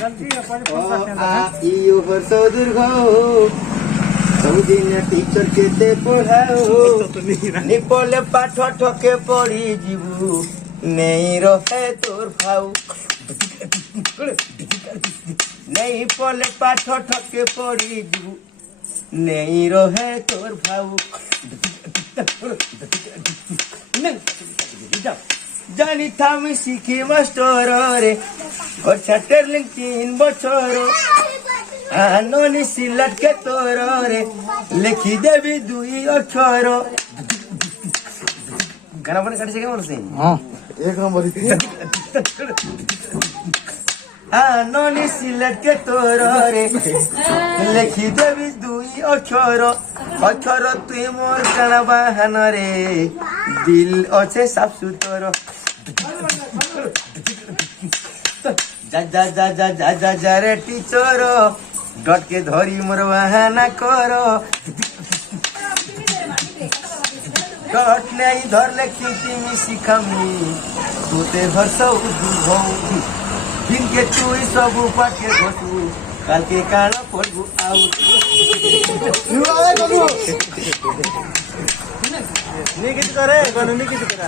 you Harsh দীর্ঘ ସବୁଦିନ teacher କେତେ ପଢାଉ ନିପଲେ ପାଠ ଠକେ ପଢି ଯିବୁ ନେଇ ରହେ ତୋର ଭାଉ ନେଇ ପଲେ ପାଠ ଠକେ ପଢି ଯିବୁ ନେଇ ରହେ ତୋର ଭାଉ ଜାଣିଥା ମୁଁ ଶିଖି ମାଷ୍ଟରରେ ଗଛା ଟେରଲିଂ 3 বছর আননি সিলাট কে তোরে লিখি দেবি 2 অক্ষর গানা বনে কাটিছে কেমন আছে হ্যাঁ এক নম্বর আননি সিলাট কে তোরে লিখি দেবি 2 অক্ষর অক্ষর তুই মোর কানা বাহানরে দিল আছে সাফ সুতর যা যা যা যা যা যা যা রে টিচর ডট के धरी मोर बहाना करो डट नहीं धर लेखी मी शिखमी तोते हर्ष उदू दिन के तू सब पाके घसू काल के कान पड़बू आउ निकित करे गनु निकित करा